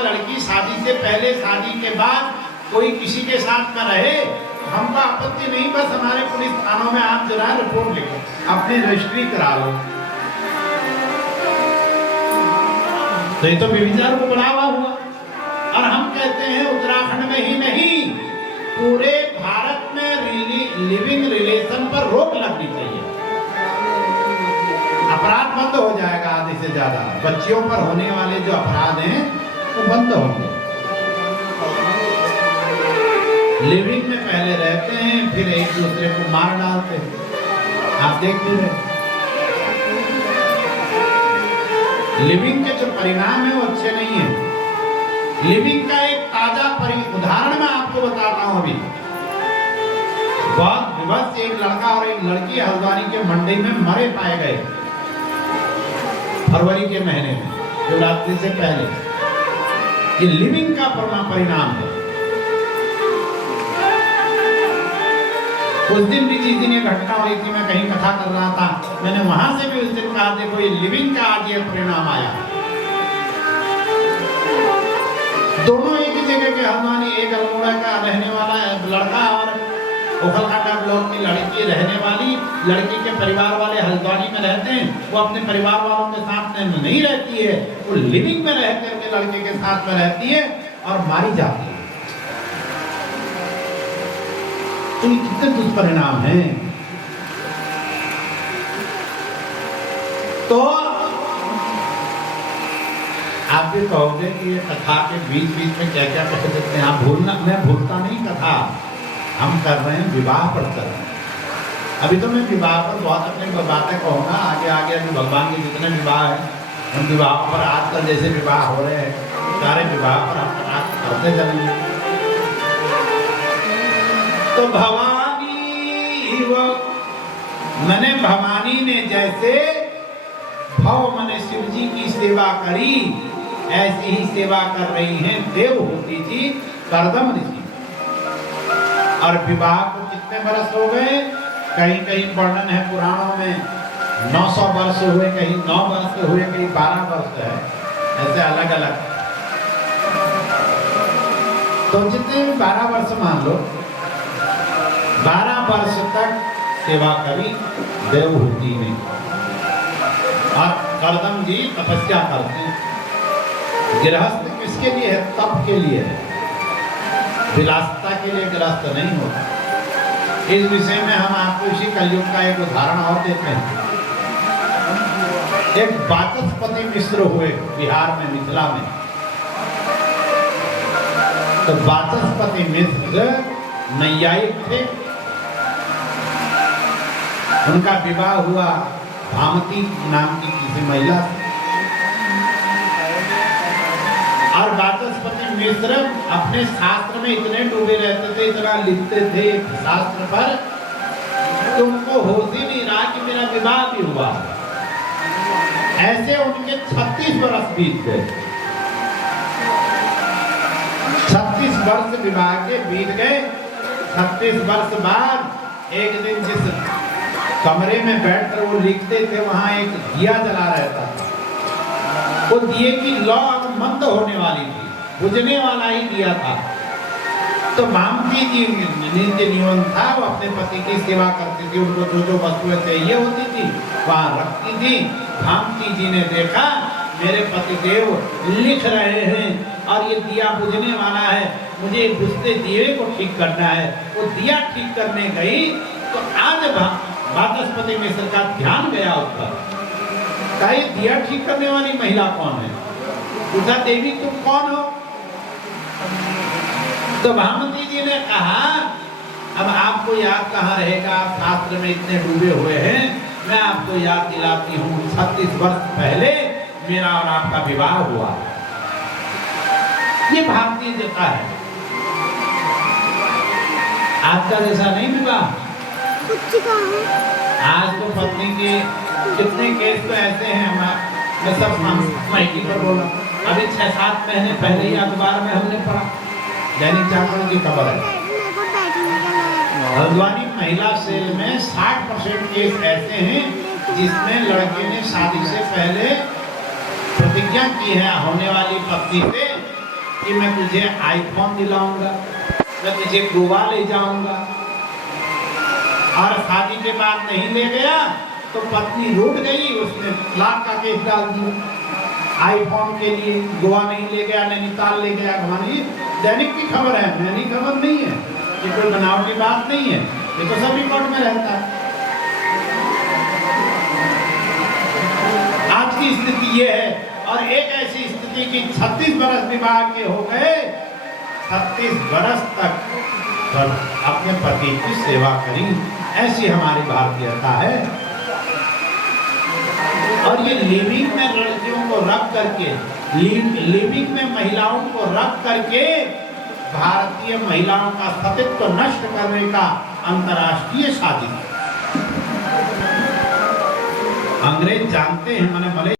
लड़की शादी से पहले शादी के बाद कोई किसी के साथ में रहे, हमको आपत्ति नहीं, बस हमारे पुलिस थानों में आप जरा रिपोर्ट लिखो, अपनी रजिस्ट्री करा लो। तो ये तो व्यभिचार को बढ़ावा हुआ। और हम कहते हैं उत्तराखंड में ही नहीं, पूरे भारत में लिविंग रिलेशन पर रोक लगनी चाहिए। अपराध बंद हो जाएगा, आधे से ज्यादा बच्चियों पर होने वाले जो अपराध हैं वो बंद होंगे। लिविंग में पहले रहते हैं, फिर एक दूसरे को मार डालते हैं, आप देखते रहे। लिविंग के जो परिणाम है वो अच्छे नहीं है। लिविंग का एक ताजा उदाहरण मैं आपको बताता हूं। अभी बहुत विभत्स, एक लड़का और एक लड़की हल्द्वानी के मंडी में मरे पाए गए फरवरी के महीने में, शिवरात्रि से पहले। ये लिविंग का परिणाम है। उस दिन भी जिस दिन ये घटना हुई थी, मैं कहीं कथा कर रहा था, मैंने वहां से भी उस दिन कहा, देखो ये लिविंग का आज ये परिणाम आया। दोनों एक ही जगह के हल्द्वानी, एक अल्मोड़ा का रहने वाला लड़का और ओखलकाटा ब्लॉक की लड़की रहने वाली। लड़की के परिवार वाले हल्द्वानी में रहते हैं, वो अपने परिवार वालों के साथ में नहीं रहती है, वो लिविंग में रह करके लड़के के साथ में रहती है और मारी जाती है। तो ये कितने दुष्परिणाम हैं। तो आप भी कहोगे कि ये कथा के बीच बीच में क्या क्या कह देते हैं आप भूलना। मैं भूलता नहीं कथा, हम कर रहे हैं विवाह पर चल रहे हैं। अभी तो मैं विवाह पर बहुत अपने बातें कहूँगा, आगे आगे अभी भगवान के जितने विवाह हैं उन विवाहों पर, आजकल जैसे विवाह हो रहे हैं सारे विवाह पर हम करते चलेंगे। तो भवानी वो मने भवानी ने जैसे भव मने शिव जी की सेवा करी, ऐसी ही सेवा कर रही हैं देवहूति जी करदम ऋषि। और विवाह को कितने बरस हो गए, कहीं कहीं वर्णन है पुराणों में 900 वर्ष हुए, कहीं 9 वर्ष हुए, कहीं 12 वर्ष है, ऐसे अलग अलग। तो जितने 12 वर्ष मान लो, 12 वर्ष तक सेवा करी देवहूति ने। और करदम जी तपस्या करते। गृहस्थ किसके लिए है? तप के लिए है, विलासिता के लिए गृहस्थ नहीं होता। इस विषय में हम आपको इसी कलयुग का एक उदाहरण और देते हैं। एक वाचस्पति मिश्र हुए बिहार में, मिथिला में। तो वाचस्पति मिश्र नैयायिक थे, उनका विवाह हुआ भामती नाम की किसी महिला से। और वाचस्पति मिश्र अपने शास्त्र में इतने डूबे रहते थे, इतना लिखते थे शास्त्र पर, तो उनको होश ही नहीं रहा कि मेरा विवाह भी हुआ। ऐसे उनके 36 वर्ष बीत गए। 36 वर्ष विवाह के बीत गए। 36 वर्ष बाद एक दिन जिस कमरे में बैठकर वो लिखते थे, वहां एक दिया जला रहता था। वो दिए की लौ मंद होने वाली थी, बुझने वाला ही दिया था। तो भामती जी नित्य नियम था, वो अपने पति की सेवा करती थी, उनको जो जो वस्तुएं चाहिए होती थी वहां रखती थी। भामती जी ने देखा मेरे पतिदेव लिख रहे हैं और ये दिया बुझने वाला है, मुझे बुझते दिए को ठीक करना है। वो दिया ठीक करने गई तो आज वाचस्पति मिश्र का ध्यान गया उस पर। कहीं दिया ठीक करने वाली महिला कौन है? पूछा, देवी तुम कौन हो? तो भामती जी ने कहा, अब आपको याद कहाँ रहेगा, आप शास्त्र में इतने डूबे हुए हैं, मैं आपको याद दिलाती हूँ। 36 वर्ष पहले मेरा और आपका विवाह हुआ। ये भारतीय देता है, आपका जैसा नहीं विवाह। आज तो पत्नी के कितने केस तो ऐसे हैं, मैं सब माइकी पर बोला। अभी 6-7 महीने पहले ही अखबार में हमने पढ़ा, दैनिक जागरण की खबर है, हल्द्वानी महिला सेल में 60% केस ऐसे हैं जिसमें लड़के ने शादी से पहले प्रतिज्ञा की है होने वाली पत्नी से कि मैं तुझे आईफोन दिलाऊंगा, मैं तुझे गोवा ले जाऊंगा, और शादी के बाद नहीं ले गया तो पत्नी रूठ गई, उसने तलाक का केस डाल दिया आईफोन के लिए। गोवा नहीं ले गया, नैनीताल ले गया, घुमाने। दैनिक की खबर है, मैंने खबर नहीं है, ये कोई बनावटी बात नहीं है, ये तो सब रिकॉर्ड में रहता है। आज की स्थिति ये है, और एक ऐसी स्थिति की 36 बरस विवाह के हो गए, 36 बरस तक पर अपने पति की सेवा करी, ऐसी हमारी भारतीयता है। और ये लिविंग में लड़कियों को रख करके, लिविंग में महिलाओं को रख करके भारतीय महिलाओं का सतीत्व नष्ट करने का अंतर्राष्ट्रीय साजिश। अंग्रेज जानते हैं, मैंने